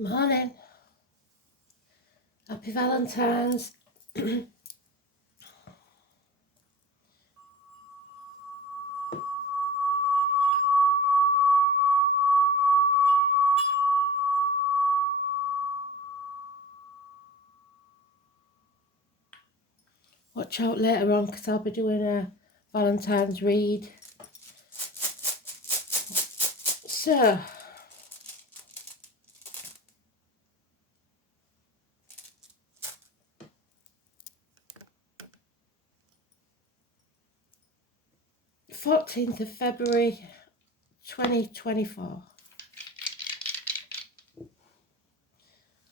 Morning. Happy Valentines. Watch out later on because I'll be doing a Valentine's read. So, February 14th, 2024.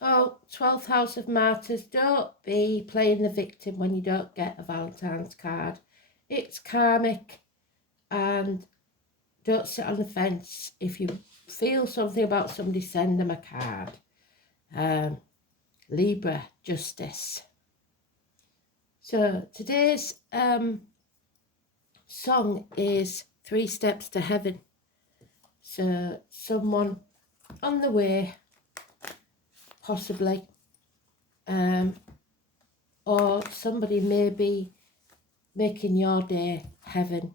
Oh, 12th House of Martyrs. Don't be playing the victim when you don't get a Valentine's card. It's karmic, and don't sit on the fence. If you feel something about somebody, send them a card. Libra, justice. So today's song is 3 Steps to Heaven. So someone on the way, possibly, or somebody may be making your day heaven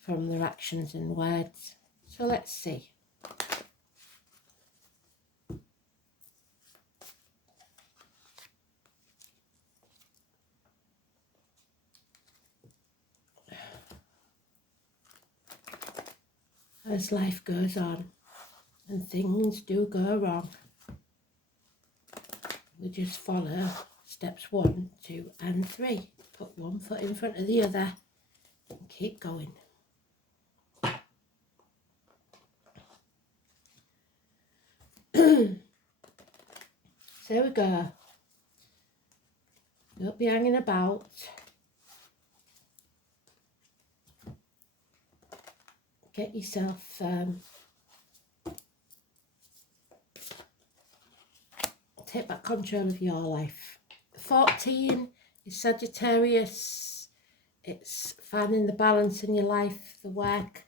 from their actions and words. So let's see. As life goes on and things do go wrong, we just follow steps 1, 2 and 3. Put one foot in front of the other and keep going. So here we go. Don't be hanging about. Get yourself take back control of your life. 14 is Sagittarius. It's finding the balance in your life, the work,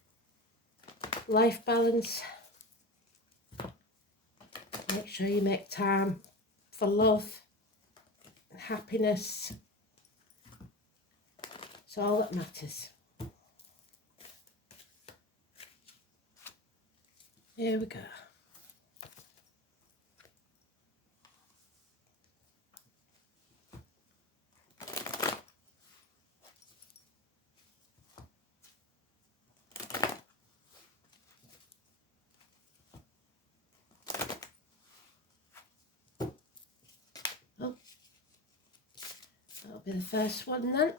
life balance. Make sure you make time for love, happiness. It's all that matters. Here we go. Oh, that'll be the first one then.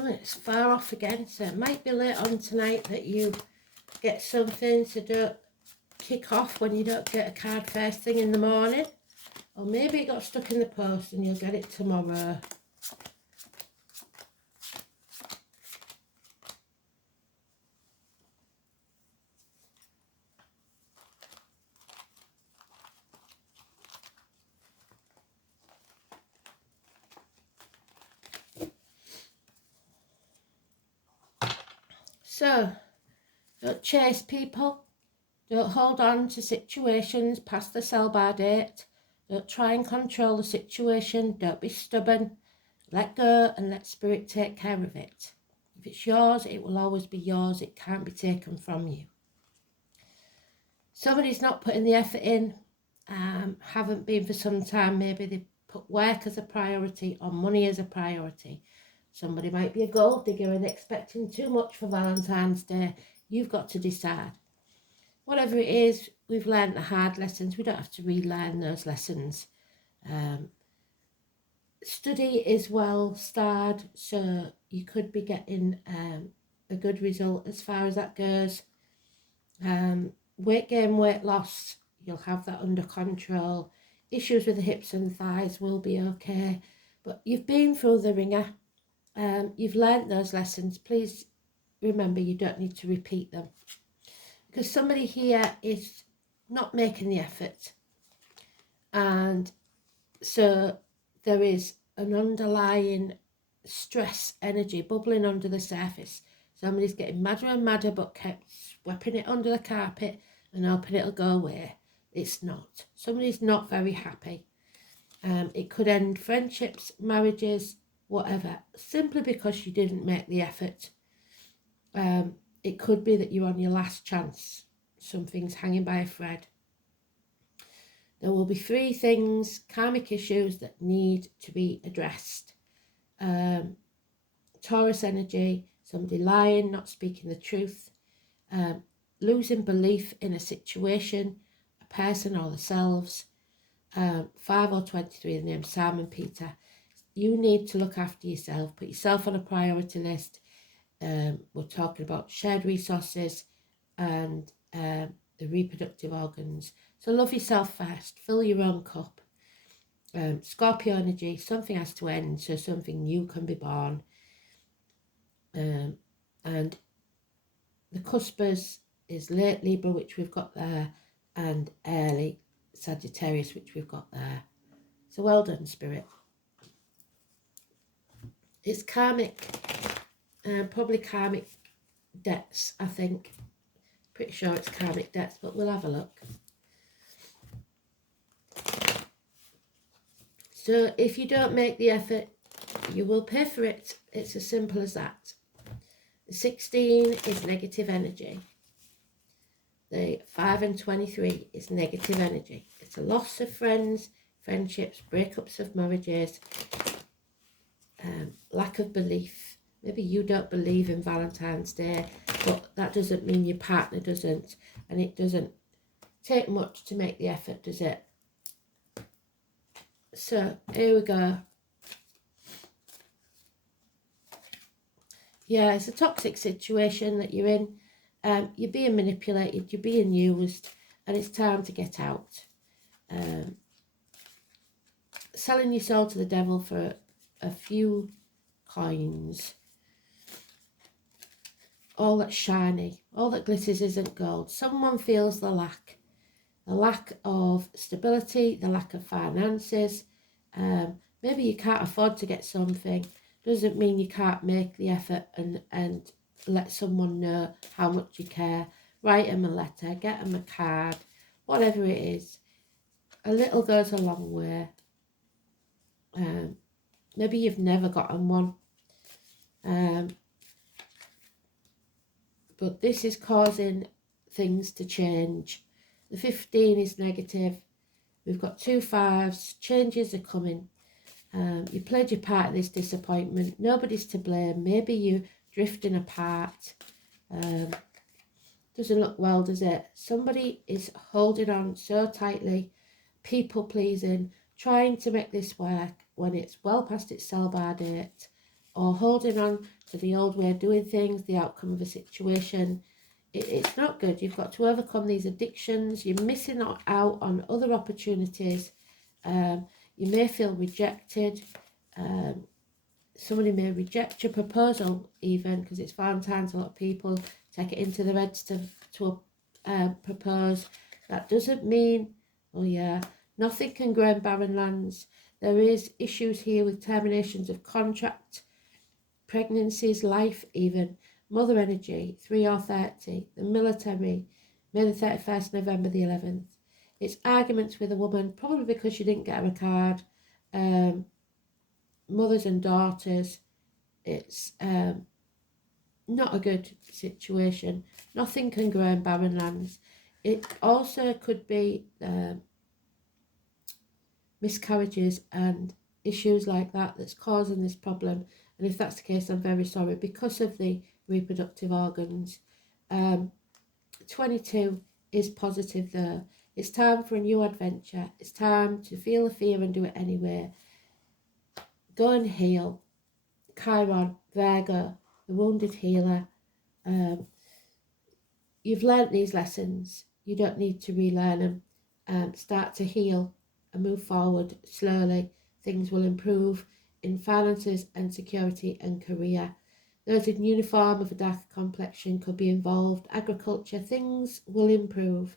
Oh, it's far off again, so it might be late on tonight that you get something, so don't kick off when you don't get a card first thing in the morning. Or maybe it got stuck in the post and you'll get it tomorrow. So, don't chase people. Don't hold on to situations past the sell-by date. Don't try and control the situation. Don't be stubborn. Let go and let spirit take care of it. If it's yours, it will always be yours. It can't be taken from you. Somebody's not putting the effort in, haven't been for some time. Maybe they put work as a priority or money as a priority. Somebody might be a gold digger and expecting too much for Valentine's Day. You've got to decide. Whatever it is, we've learned the hard lessons. We don't have to relearn those lessons. Study is well starred, so you could be getting a good result as far as that goes. Weight gain, weight loss, you'll have that under control. Issues with the hips and thighs will be okay. But you've been through the ringer. You've learnt those lessons. Please remember, you don't need to repeat them. Because somebody here is not making the effort. And so there is an underlying stress energy bubbling under the surface. Somebody's getting madder and madder, but kept sweeping it under the carpet and hoping it'll go away. It's not. Somebody's not very happy. It could end friendships, marriages, whatever, simply because you didn't make the effort. It could be that you're on your last chance. Something's hanging by a thread. There will be 3 things, karmic issues, that need to be addressed. Taurus energy, somebody lying, not speaking the truth, losing belief in a situation, a person or themselves. 5 or 23, the name Simon Peter. You need to look after yourself, put yourself on a priority list. We're talking about shared resources and the reproductive organs. So love yourself first, fill your own cup. Scorpio energy, something has to end so something new can be born. And the cuspers is late Libra, which we've got there, and early Sagittarius, which we've got there. So well done, Spirit. It's karmic, probably karmic debts, I think. Pretty sure it's karmic debts, but we'll have a look. So if you don't make the effort, you will pay for it. It's as simple as that. 16 is negative energy. The 5 and 23 is negative energy. It's a loss of friends, friendships, breakups of marriages, lack of belief. Maybe you don't believe in Valentine's Day, but that doesn't mean your partner doesn't. And it doesn't take much to make the effort, does it? So here we go. Yeah, it's a toxic situation that you're in. You're being manipulated, you're being used, and it's time to get out. Selling your soul to the devil for a few coins. All that's shiny, all that glitters isn't gold. Someone feels the lack of stability, the lack of finances. Maybe you can't afford to get something. Doesn't mean you can't make the effort and let someone know how much you care. Write them a letter, get them a card, whatever it is. A little goes a long way. Maybe you've never gotten one. But this is causing things to change. The 15 is negative. We've got 2 5s. Changes are coming. You played your part in this disappointment. Nobody's to blame. Maybe you drifting apart. Doesn't look well, does it? Somebody is holding on so tightly, people pleasing, trying to make this work when it's well past its sell-by date, or holding on to the old way of doing things, the outcome of a situation. It's not good. You've got to overcome these addictions. You're missing out on other opportunities. You may feel rejected. Somebody may reject your proposal even, because it's Valentine's. A lot of people take it into their heads to propose. That doesn't mean, oh yeah, nothing can grow in barren lands. There is issues here with terminations of contract, pregnancies, life even. Mother energy, 3 or 30. The military, May the 31st, November the 11th. It's arguments with a woman, probably because she didn't get her a card. Mothers and daughters. It's not a good situation. Nothing can grow in barren lands. It also could be miscarriages and issues like that that's causing this problem. And if that's the case, I'm very sorry, because of the reproductive organs. 22 is positive though. It's time for a new adventure. It's time to feel the fear and do it anyway. Go and heal. Chiron, Virgo, the wounded healer. you've learnt these lessons. You don't need to relearn them. Start to heal and move forward slowly. Things will improve in finances and security and career. Those in uniform of a dark complexion could be involved. Agriculture, things will improve,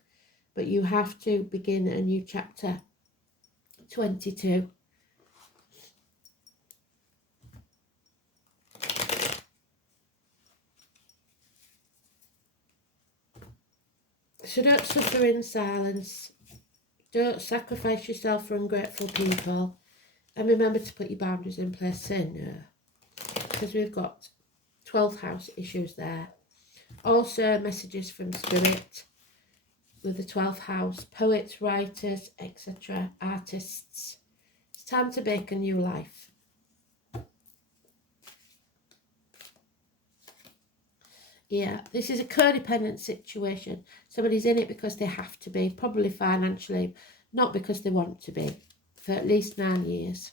but you have to begin a new chapter. 22. So don't suffer in silence. Don't sacrifice yourself for ungrateful people. And remember to put your boundaries in place. Say no. Because we've got 12th house issues there. Also messages from Spirit with the 12th house. Poets, writers, etc. Artists. It's time to make a new life. Yeah, this is a codependent situation. Somebody's in it because they have to be, probably financially, not because they want to be, for at least 9 years.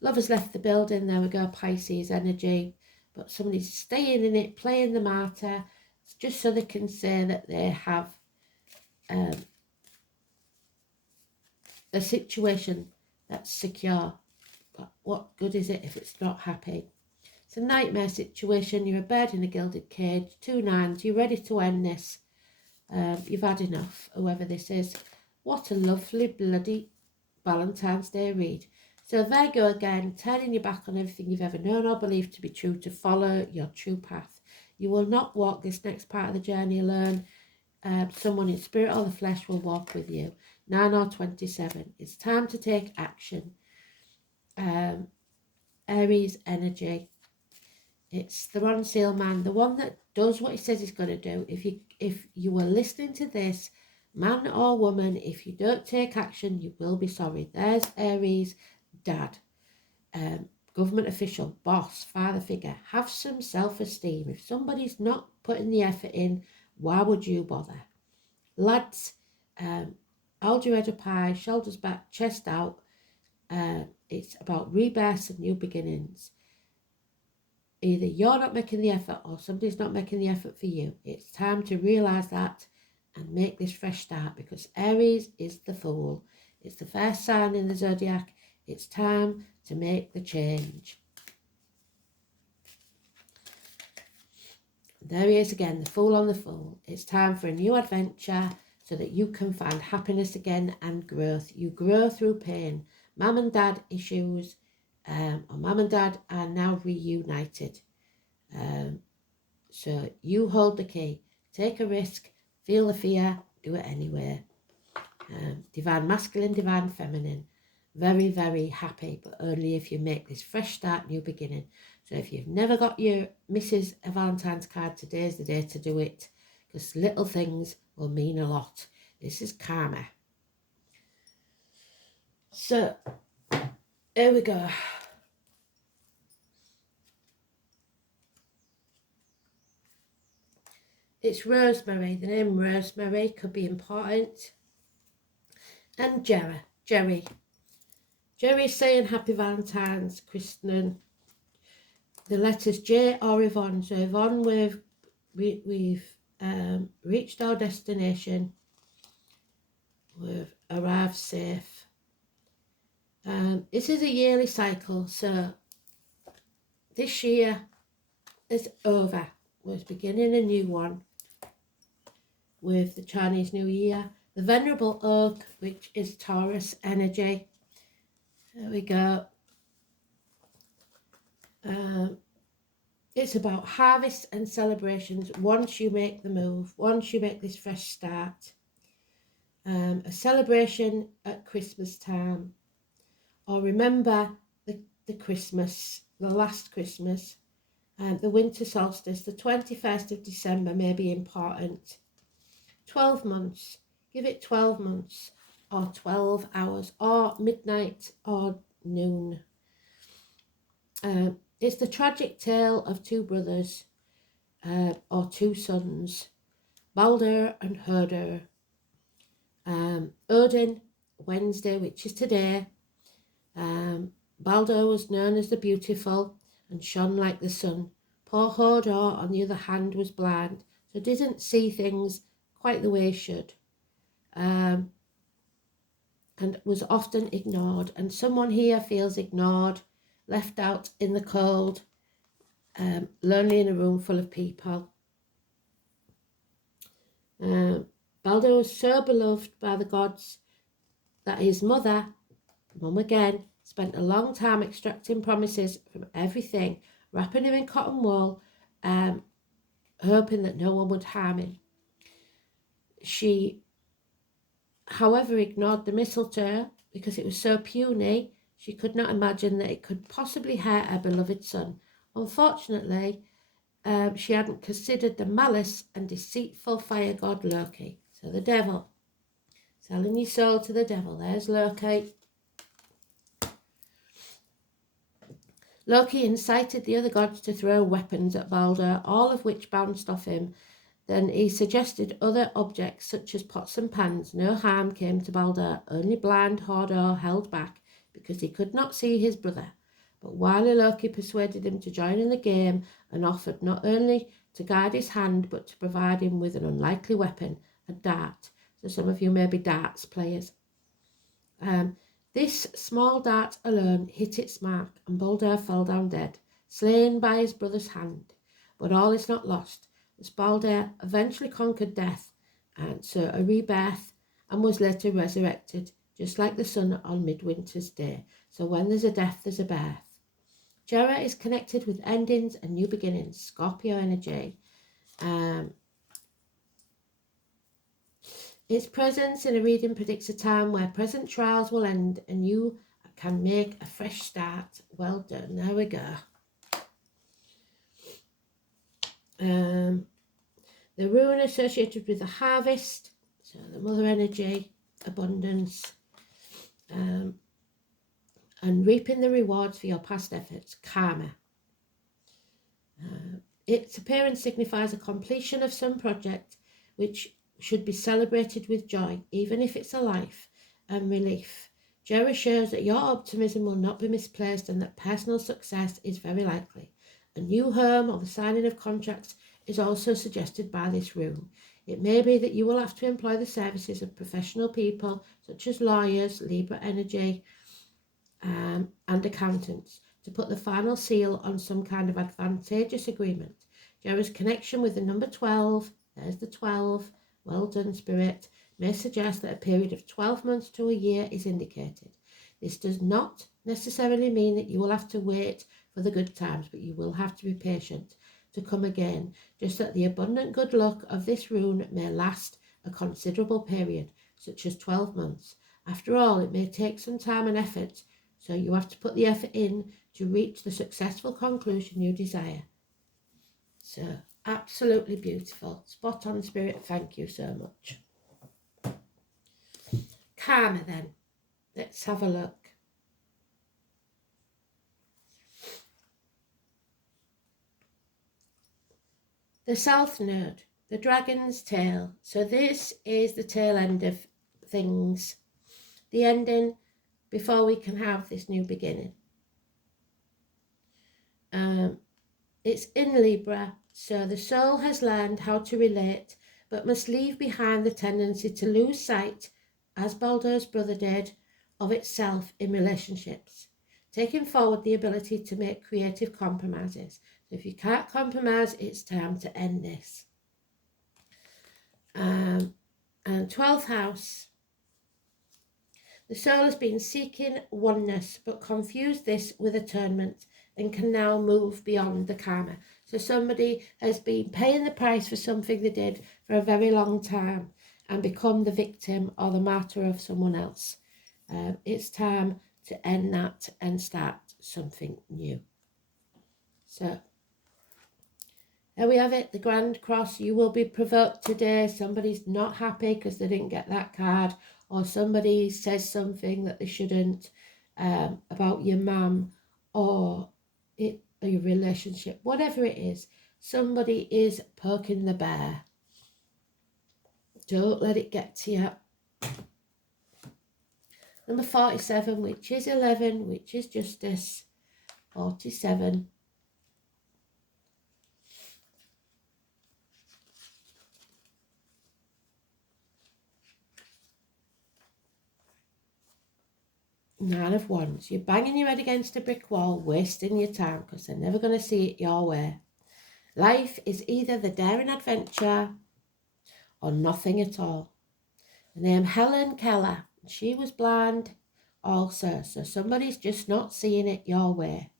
Lovers left the building. There we go, Pisces energy. But somebody's staying in it, playing the martyr, just so they can say that they have a situation that's secure. But what good is it if it's not happy? It's a nightmare situation. You're a bird in a gilded cage, 2 9s. You're ready to end this. You've had enough, whoever this is. What a lovely bloody Valentine's Day read. So there you go again, turning your back on everything you've ever known or believed to be true to follow your true path. You will not walk this next part of the journey alone. Someone in spirit or the flesh will walk with you. 9 or 27. It's time to take action. Aries energy. It's the Ron Seal man, the one that does what he says he's going to do. If you were listening to this, man or woman, if you don't take action, you will be sorry. There's Aries, dad, government official, boss, father figure. Have some self-esteem. If somebody's not putting the effort in, why would you bother? Lads, hold your head up high, shoulders back, chest out. It's about rebirths and new beginnings. Either you're not making the effort or somebody's not making the effort for you. It's time to realise that and make this fresh start, because Aries is the Fool. It's the first sign in the zodiac. It's time to make the change. There he is again, the Fool on the Fool. It's time for a new adventure so that you can find happiness again and growth. You grow through pain. Mum and dad issues, or mum and dad are now reunited. So you hold the key. Take a risk, feel the fear, do it anyway. Divine masculine, divine feminine. Very, very happy, but only if you make this fresh start, new beginning. So if you've never got your Mrs. a Valentine's card, today's the day to do it, because little things will mean a lot. This is karma. So, here we go. It's Rosemary. The name Rosemary could be important. And Jerry. Jerry's saying Happy Valentine's, Kristen. The letters J or Yvonne. So Yvonne, we've reached our destination. We've arrived safe. This is a yearly cycle, so this year is over. We're beginning a new one with the Chinese New Year. The Venerable Oak, which is Taurus energy. There we go. It's about harvest and celebrations once you make the move, once you make this fresh start. A celebration at Christmas time, or remember the Christmas, the last Christmas, the winter solstice, the 21st of December may be important. 12 months, give it 12 months, or 12 hours, or midnight, or noon. It's the tragic tale of two brothers, or two sons, Balder and Herder. Odin, Wednesday, which is today. Balder was known as the Beautiful and shone like the sun. Poor Hodor, on the other hand, was blind. So didn't see things quite the way he should. And was often ignored. And someone here feels ignored, left out in the cold, lonely in a room full of people. Balder was so beloved by the gods that his mother, Mum again, spent a long time extracting promises from everything, wrapping him in cotton wool, hoping that no one would harm him. She, however, ignored the mistletoe because it was so puny. She could not imagine that it could possibly hurt her beloved son. Unfortunately, she hadn't considered the malice and deceitful fire god Loki. So the devil, selling your soul to the devil. There's Loki. Loki incited the other gods to throw weapons at Balder, all of which bounced off him. Then he suggested other objects such as pots and pans. No harm came to Balder, only blind Hodor held back because he could not see his brother. But wily Loki persuaded him to join in the game and offered not only to guide his hand but to provide him with an unlikely weapon, a dart. So some of you may be darts players. This small dart alone hit its mark, and Balder fell down dead, slain by his brother's hand. But all is not lost, as Balder eventually conquered death, and so a rebirth, and was later resurrected, just like the sun on midwinter's day. So when there's a death, there's a birth. Jera is connected with endings and new beginnings, Scorpio energy. Its presence in a reading predicts a time where present trials will end and you can make a fresh start. Well done. There we go. The rune associated with the harvest, so the mother energy, abundance, and reaping the rewards for your past efforts, karma. Its appearance signifies a completion of some project which should be celebrated with joy, even if it's a life and relief. Jera shows that your optimism will not be misplaced and that personal success is very likely. A new home or the signing of contracts is also suggested by this rune. It may be that you will have to employ the services of professional people such as lawyers, Libra energy, and accountants to put the final seal on some kind of advantageous agreement. Jera's connection with the number 12, there's the 12, well done, Spirit, may suggest that a period of 12 months to a year is indicated. This does not necessarily mean that you will have to wait for the good times, but you will have to be patient to come again, just that the abundant good luck of this rune may last a considerable period, such as 12 months. After all, it may take some time and effort, so you have to put the effort in to reach the successful conclusion you desire. So, absolutely beautiful. Spot on, Spirit. Thank you so much. Karma then. Let's have a look. The South Node, the dragon's tail. So this is the tail end of things. The ending before we can have this new beginning. It's in Libra, so the soul has learned how to relate, but must leave behind the tendency to lose sight, as Balder's brother did, of itself in relationships, taking forward the ability to make creative compromises. So if you can't compromise, it's time to end this. And 12th house. The soul has been seeking oneness, but confused this with atonement and can now move beyond the karma. So somebody has been paying the price for something they did for a very long time and become the victim or the martyr of someone else. It's time to end that and start something new. So there we have it, the Grand Cross. You will be provoked today. Somebody's not happy because they didn't get that card, or somebody says something that they shouldn't about your mum or your relationship, whatever it is. Somebody is poking the bear. Don't let it get to you. Number 47, which is 11, which is justice. 47. Nine of Wands. You're banging your head against a brick wall, wasting your time because they're never going to see it your way. Life is either the daring adventure or nothing at all. The name Helen Keller. She was blind also, so somebody's just not seeing it your way.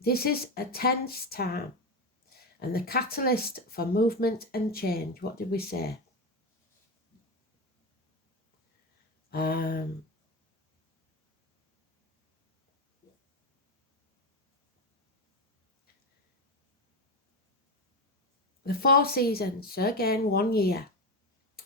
This is a tense time, and the catalyst for movement and change. What did we say? The 4 seasons, so again 1 year.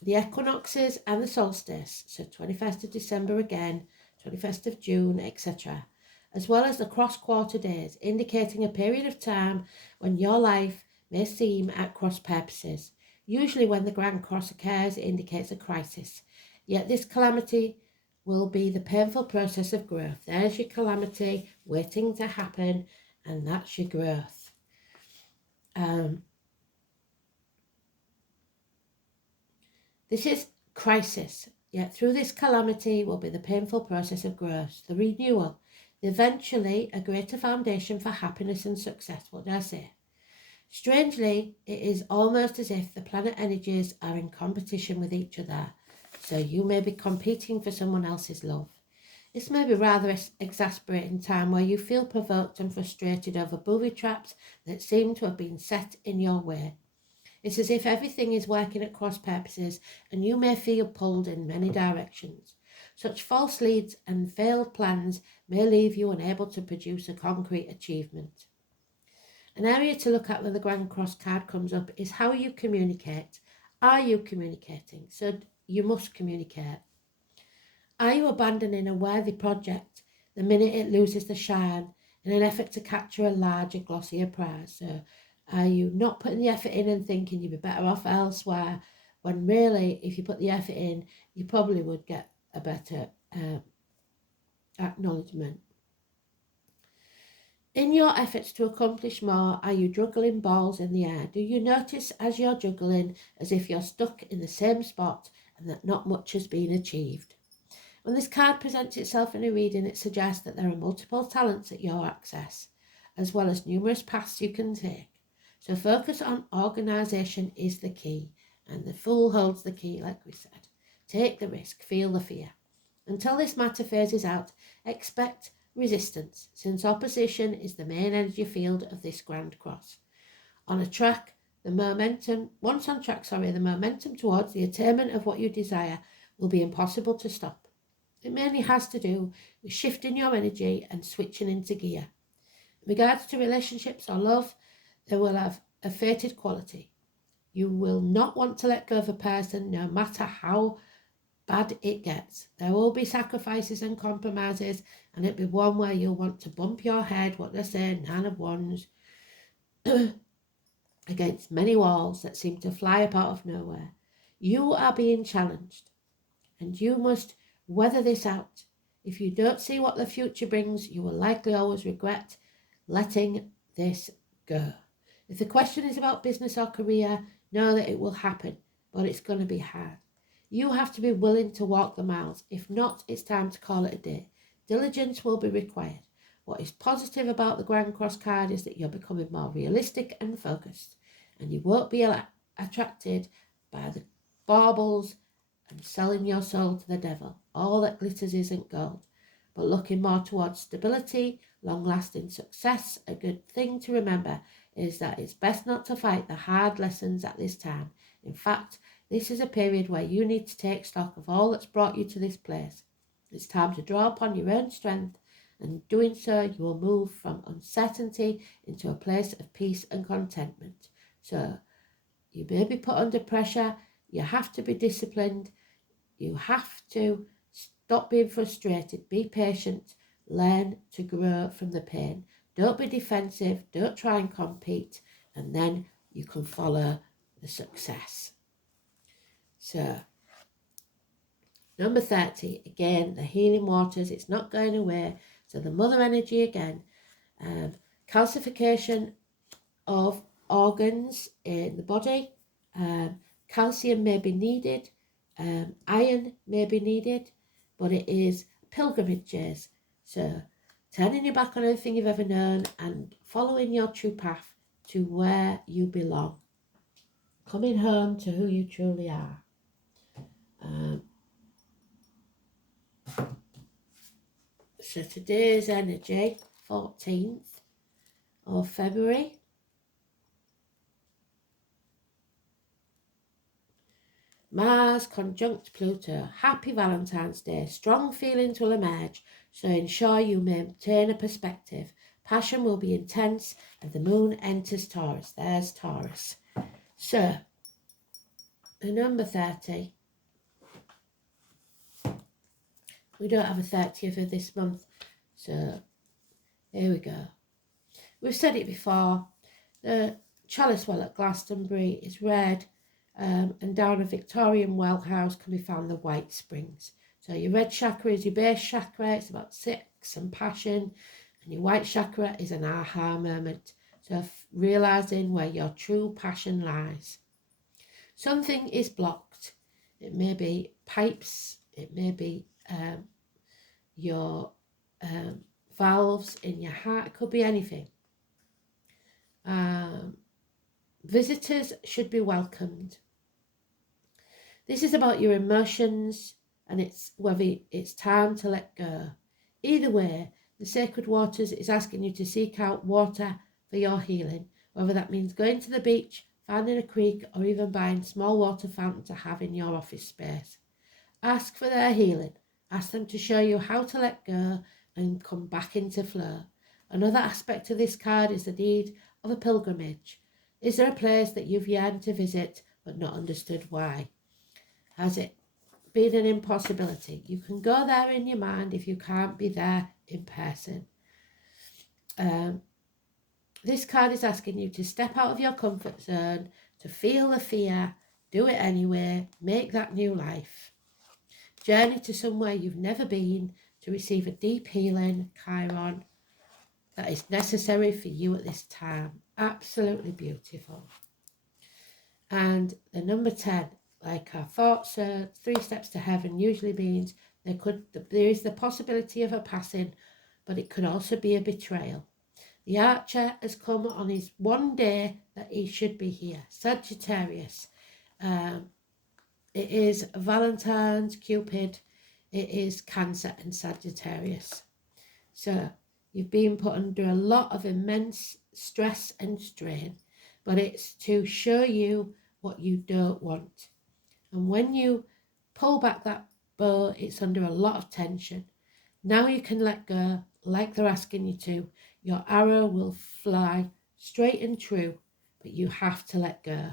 The equinoxes and the solstice, so 21st of December again, 21st of June, etc., as well as the cross-quarter days, indicating a period of time when your life may seem at cross purposes. Usually when the Grand Cross occurs, it indicates a crisis. Yet this calamity will be the painful process of growth. There's your calamity waiting to happen, and that's your growth. This is crisis, yet through this calamity will be the painful process of growth, the renewal, eventually a greater foundation for happiness and success. What did I say? Strangely, it is almost as if the planet energies are in competition with each other, so you may be competing for someone else's love. This may be rather exasperating time where you feel provoked and frustrated over booby traps that seem to have been set in your way. It's as if everything is working at cross purposes and you may feel pulled in many directions. Such false leads and failed plans may leave you unable to produce a concrete achievement. An area to look at when the Grand Cross card comes up is how you communicate. Are you communicating? So you must communicate. Are you abandoning a worthy project the minute it loses the shine in an effort to capture a larger, glossier prize? So are you not putting the effort in and thinking you'd be better off elsewhere, when really, if you put the effort in, you probably would get a better acknowledgement? In your efforts to accomplish more, are you juggling balls in the air? Do you notice as you're juggling as if you're stuck in the same spot and that not much has been achieved? When this card presents itself in a reading, it suggests that there are multiple talents at your access, as well as numerous paths you can take. So focus on organisation is the key, and the Fool holds the key, like we said. Take the risk, feel the fear. Until this matter phases out, expect resistance, since opposition is the main energy field of this Grand Cross. Once on track, the momentum towards the attainment of what you desire will be impossible to stop. It mainly has to do with shifting your energy and switching into gear. In regards to relationships or love, they will have a fated quality. You will not want to let go of a person no matter how bad it gets. There will be sacrifices and compromises, and it'll be one where you'll want to bump your head, what they say, 9 of Wands, against many walls that seem to fly up out of nowhere. You are being challenged, and you must weather this out. If you don't see what the future brings, you will likely always regret letting this go. If the question is about business or career, know that it will happen, but it's going to be hard. You have to be willing to walk the miles. If not, it's time to call it a day. Diligence will be required. What is positive about the Grand Cross card is that you're becoming more realistic and focused, and you won't be attracted by the baubles and selling your soul to the devil. All that glitters isn't gold, but looking more towards stability, long-lasting success. A good thing to remember is that it's best not to fight the hard lessons at this time. In fact, this is a period where you need to take stock of all that's brought you to this place. It's time to draw upon your own strength, and doing so, you will move from uncertainty into a place of peace and contentment. So, you may be put under pressure. You have to be disciplined. You have to stop being frustrated. Be patient. Learn to grow from the pain. Don't be defensive. Don't try and compete. And then you can follow the success. So, number 30, again, the healing waters. It's not going away. So the mother energy again. Calcification of organs in the body. Calcium may be needed. Iron may be needed. but it is pilgrimages. So turning your back on everything you've ever known and following your true path to where you belong. Coming home to who you truly are. So today's energy, 14th of February. Mars conjunct Pluto. Happy Valentine's Day. Strong feelings will emerge, so ensure you maintain a perspective. Passion will be intense and the moon enters Taurus. There's Taurus. So, the number 30. We don't have a 30th of this month, so here we go. We've said it before. The chalice well at Glastonbury is red, and down a Victorian well house can be found the White Springs. So your red chakra is your base chakra, it's about sex and passion, and your white chakra is an aha moment. So realising where your true passion lies. Something is blocked. It may be pipes, it may be your valves in your heart, it could be anything. Visitors should be welcomed. This is about your emotions, and it's whether it's time to let go. Either way, the Sacred Waters is asking you to seek out water for your healing, whether that means going to the beach, finding a creek, or even buying a small water fountain to have in your office space. Ask for their healing. Ask them to show you how to let go and come back into flow. Another aspect of this card is the need of a pilgrimage. Is there a place that you've yearned to visit but not understood why? Has it been an impossibility? You can go there in your mind if you can't be there in person. This card is asking you to step out of your comfort zone, to feel the fear, do it anyway, make that new life. Journey to somewhere you've never been to receive a deep healing, Chiron, that is necessary for you at this time. Absolutely beautiful. And the number 10, like our thoughts, 3 steps to heaven usually means there is the possibility of a passing, but it could also be a betrayal. The Archer has come on his one day that he should be here. Sagittarius. It is Valentines, Cupid. It is Cancer and Sagittarius. So you've been put under a lot of immense stress and strain, but it's to show you what you don't want. And when you pull back that bow, it's under a lot of tension. Now you can let go, like they're asking you to. Your arrow will fly straight and true, but you have to let go,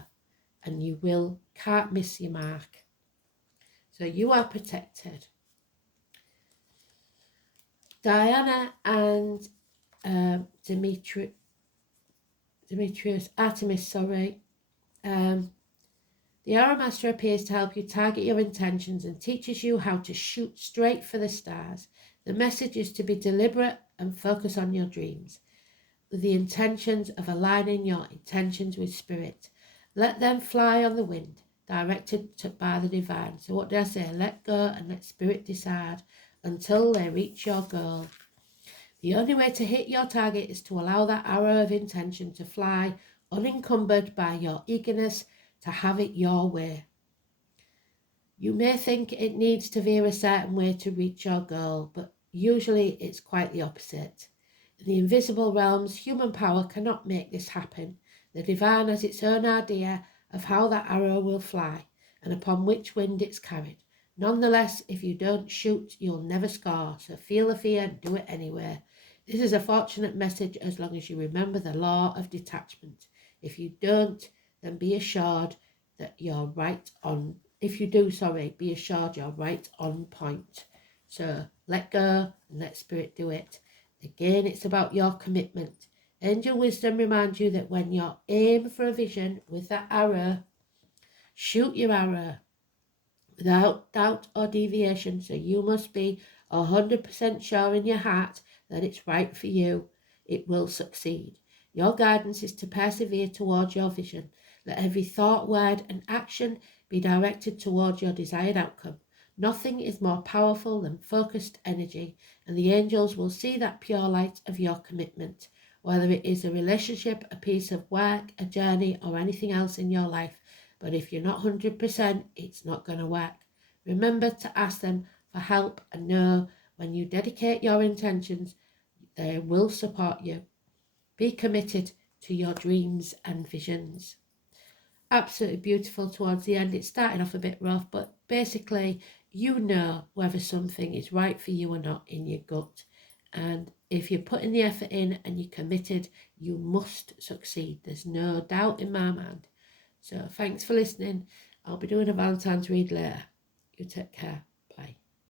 and you can't miss your mark. So you are protected. Diana and Artemis, the Arrow Master appears to help you target your intentions and teaches you how to shoot straight for the stars. The message is to be deliberate and focus on your dreams, with the intentions of aligning your intentions with spirit. Let them fly on the wind, directed by the divine. So what did I say? Let go and let spirit decide until they reach your goal. The only way to hit your target is to allow that arrow of intention to fly unencumbered by your eagerness to have it your way. You may think it needs to veer a certain way to reach your goal, but usually it's quite the opposite. In the invisible realms, human power cannot make this happen. The divine has its own idea of how that arrow will fly and upon which wind it's carried. Nonetheless, if you don't shoot, you'll never score, so feel the fear and do it anyway. This is a fortunate message as long as you remember the law of detachment. If you don't, then be assured that you're right on. If you do, be assured you're right on point. So let go and let spirit do it. Again, it's about your commitment. Angel wisdom reminds you that when you aim for a vision with that arrow, shoot your arrow without doubt or deviation. So you must be 100% sure in your heart that it's right for you. It will succeed. Your guidance is to persevere towards your vision. Let every thought, word and action be directed towards your desired outcome. Nothing is more powerful than focused energy, and the angels will see that pure light of your commitment, whether it is a relationship, a piece of work, a journey, or anything else in your life. But if you're not 100%, it's not going to work. Remember to ask them for help, and know when you dedicate your intentions, they will support you. Be committed to your dreams and visions. Absolutely beautiful towards the end. It's starting off a bit rough, but basically you know whether something is right for you or not in your gut. And if you're putting the effort in and you're committed, you must succeed. There's no doubt in my mind. So thanks for listening. I'll be doing a Valentine's read later. You take care.